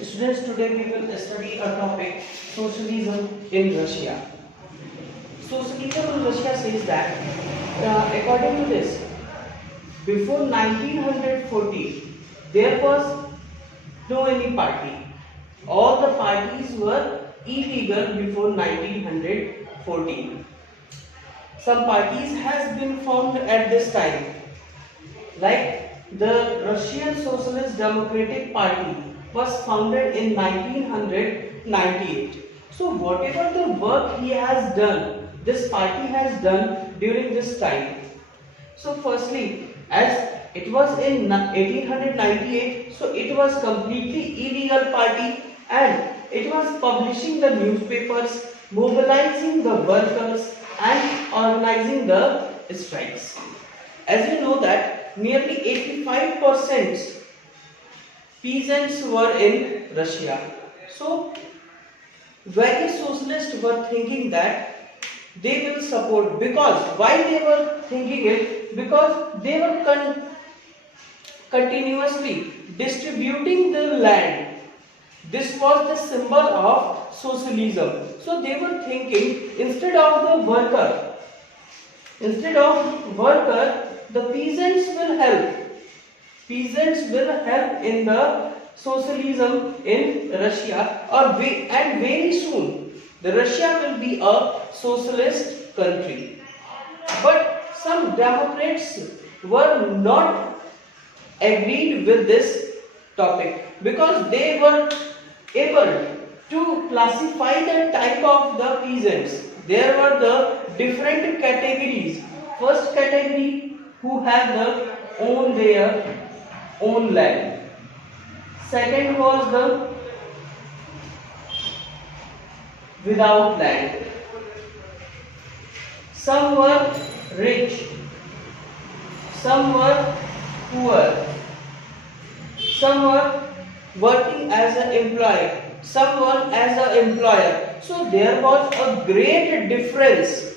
Students, today we will study a topic, socialism in Russia. Socialism in Russia says that, according to this, before 1940, there was no any party. All the parties were illegal before 1940. Some parties has been formed at this time, like the Russian Socialist Democratic Party was founded in 1998. So whatever the work he has done, this party has done during this time. So firstly, as it was in 1898, so it was completely illegal party and it was publishing the newspapers, mobilizing the workers and organizing the strikes. As you know that nearly 85% peasants were in Russia. So various socialists were thinking that they will support, because why they were thinking it, because they were continuously distributing the land. This was the symbol of socialism. So they were thinking, instead of worker, the peasants will help. Peasants will help in the socialism in Russia, and very soon the Russia will be a socialist country. But some Democrats were not agreed with this topic, because they were able to classify the type of the peasants. There were the different categories. First category, who have their own land. Second was the without land. Some were rich, some were poor, some were working as an employee, some were as an employer. So there was a great difference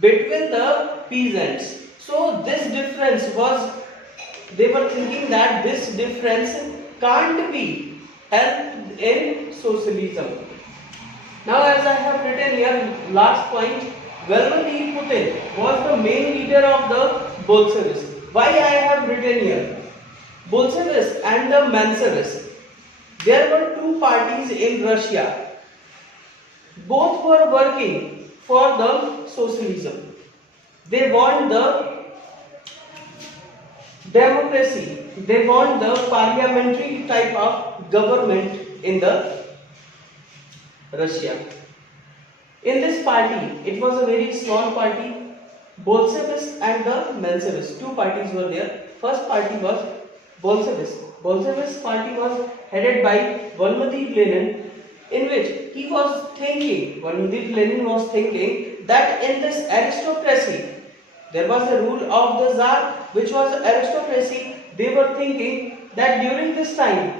between the peasants. So this difference was, they were thinking that this difference can't be helped in socialism. Now, as I have written here, last point, Vladimir Putin was the main leader of the Bolsheviks. Why I have written here? Bolsheviks and the Mensheviks. There were two parties in Russia. Both were working for the socialism. They want the democracy. They want the parliamentary type of government in the Russia. In this party, it was a very small party. Bolsheviks and the Mensheviks, two parties were there. First party was Bolsheviks. Bolsheviks party was headed by Vladimir Lenin, in which he was thinking, Vladimir Lenin was thinking that in this aristocracy, there was a rule of the Tsar, which was aristocracy. They were thinking that during this time,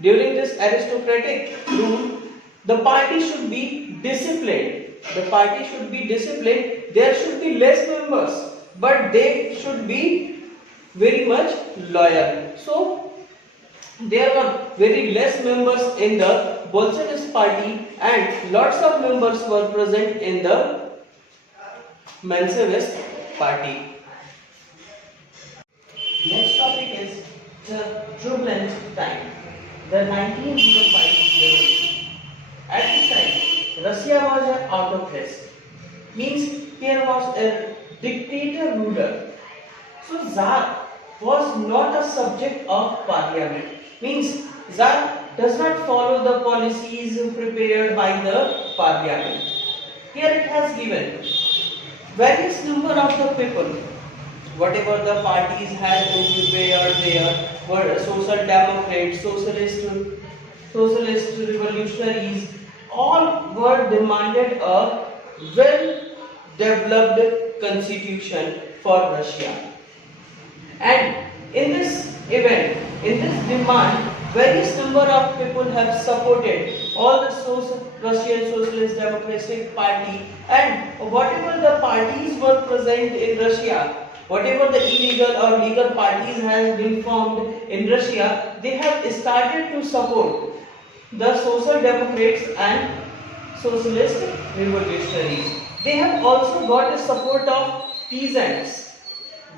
during this aristocratic rule, the party should be disciplined. The party should be disciplined. There should be less members, but they should be very much loyal. So there were very less members in the Bolshevik party, and lots of members were present in the Menshevik party. Next topic is the turbulent time, the 1905 revolution. At this time, Russia was an autocracy, means there was a dictator ruler. So Tsar was not a subject of parliament, means Tsar does not follow the policies prepared by the parliament. Here it has given various number of the people, whatever the parties had been prepared there, were social democrats, socialist revolutionaries, all were demanded a well developed constitution for Russia. And in this event, in this demand, various number of people have supported all the Russian Socialist Democratic Party, and whatever the parties were present in Russia, whatever the illegal or legal parties has been formed in Russia, they have started to support the social democrats and socialist revolutionaries. They have also got the support of peasants,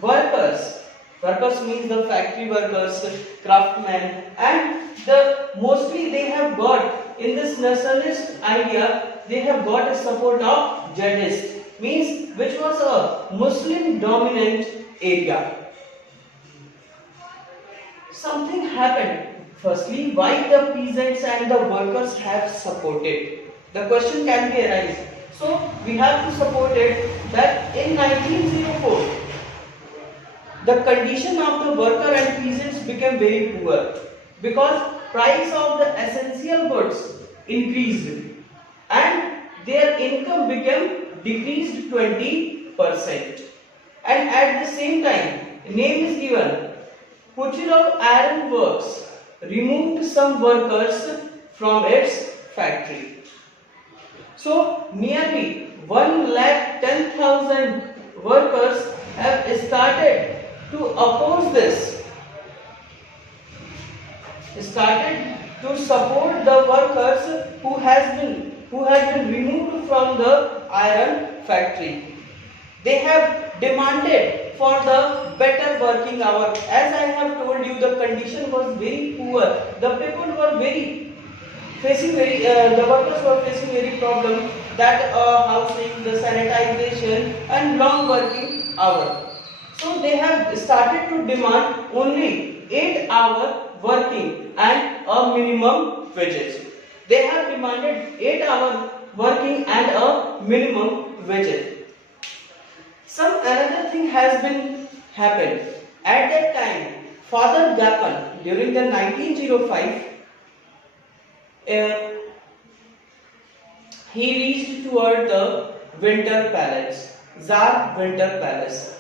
workers. Workers means the factory workers, craftsmen, and the mostly they have got in this nationalist idea. They have got a support of jihadists, means which was a Muslim dominant area. Something happened. Firstly, why the peasants and the workers have supported? The question can be arise. So we have to support it that in 1904 the condition of the worker and peasants became very poor because price of the essential goods increased and their income became decreased 20%. And at the same time, name is given Puchirov Iron Works removed some workers from its factory. So nearly 1,10,000 workers have started to oppose this, started to support the workers who has been removed from the iron factory. They have demanded for the better working hour. As I have told you, the condition was very poor. The people were the workers were facing very problem, that housing, the sanitization and long working hour. So they have started to demand only 8-hour working and a minimum wages. They have demanded 8-hour working and a minimum wages. Some another thing has been happened. At that time, Father Gapan, during the 1905, he reached toward the Winter Palace, Tsar Winter Palace,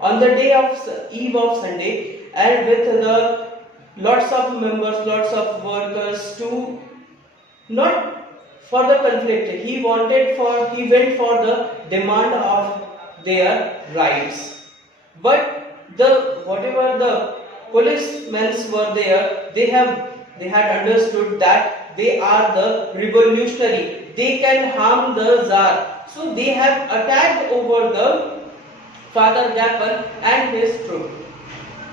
on the day of eve of Sunday, and with the lots of members, lots of workers to not for the conflict. He went for the demand of their rights. But whatever the policemen were there, they had understood that they are the revolutionary. They can harm the Tsar. So they have attacked over the Father Gapan and his troop.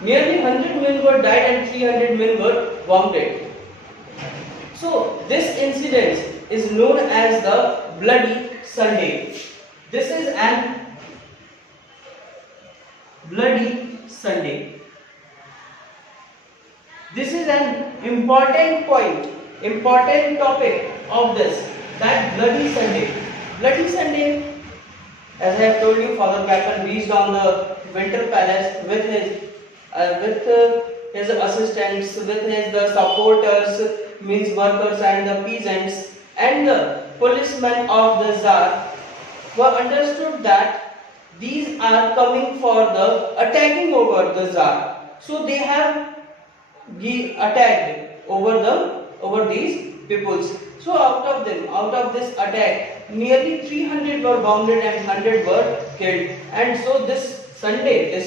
Nearly 100 men were died and 300 men were wounded. So this incident is known as the Bloody Sunday. This is an Bloody Sunday. This is an important point, important topic of this, that Bloody Sunday. Bloody Sunday, as I have told you, Father Gapan reached on the Winter Palace with his assistants, with his the supporters, means workers and the peasants, and the policemen of the Tsar were understood that these are coming for the attacking over the Tsar. So they have attacked over these peoples. So out of this attack, nearly 300 were wounded and 100 were killed. And so this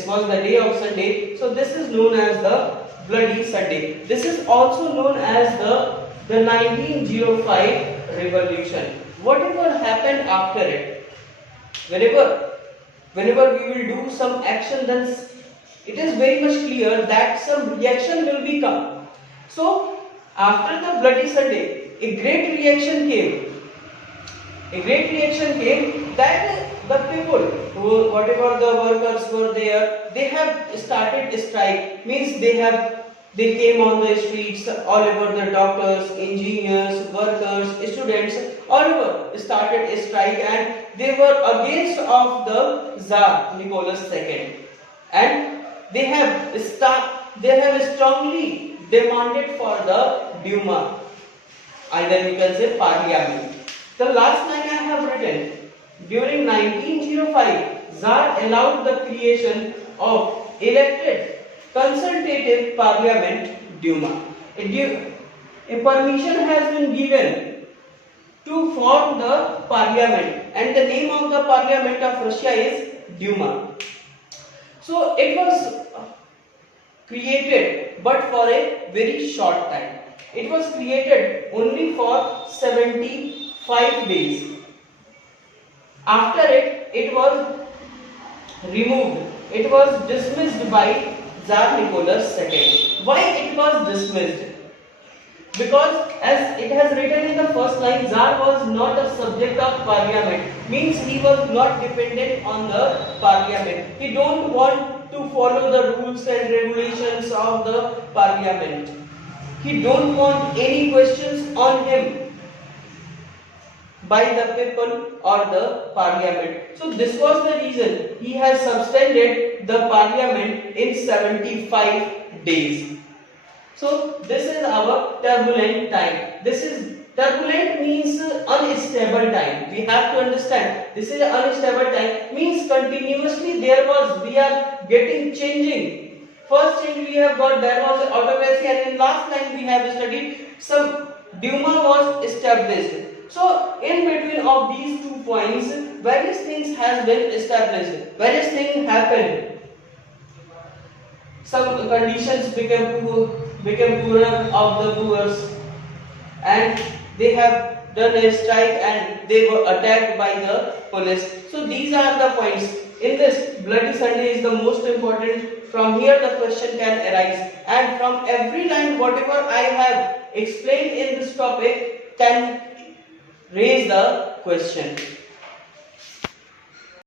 was the day of Sunday. So this is known as the Bloody Sunday. This is also known as the 1905 revolution. Whatever happened after it, whenever we will do some action, then it is very much clear that some reaction will be come. So after the Bloody Sunday, a great reaction came. That the people, whatever the workers were there, they have started strike. Means they came on the streets, all over the doctors, engineers, workers, students, all over started a strike, and they were against of the Tsar Nicholas II, and they have strongly demanded for the Duma, either we can say Parliament. The last line I have written, during 1905, Tsar allowed the creation of elected consultative parliament Duma. A permission has been given to form the parliament, and the name of the parliament of Russia is Duma. So it was created, but for a very short time. It was created only for 75 days. After it, it was removed. It was dismissed by Tsar Nicholas II. Why it was dismissed? Because as it has written in the first line, Tsar was not a subject of parliament. Means he was not dependent on the parliament. He don't want to follow the rules and regulations of the parliament. He don't want any questions on him by the people or the parliament. So this was the reason he has suspended the parliament in 75 days. So this is our turbulent time. This is turbulent means unstable time. We have to understand this is unstable time means continuously we are getting changing. First change we have got, there was autocracy, and in last line we have studied some Duma was established. So in between of these 2 points, various things has been established. Various things happened. Some conditions became poorer of the poor, and they have done a strike and they were attacked by the police. So these are the points. In this, Bloody Sunday is the most important. From here the question can arise, and from every line whatever I have explained in this topic can raise the question.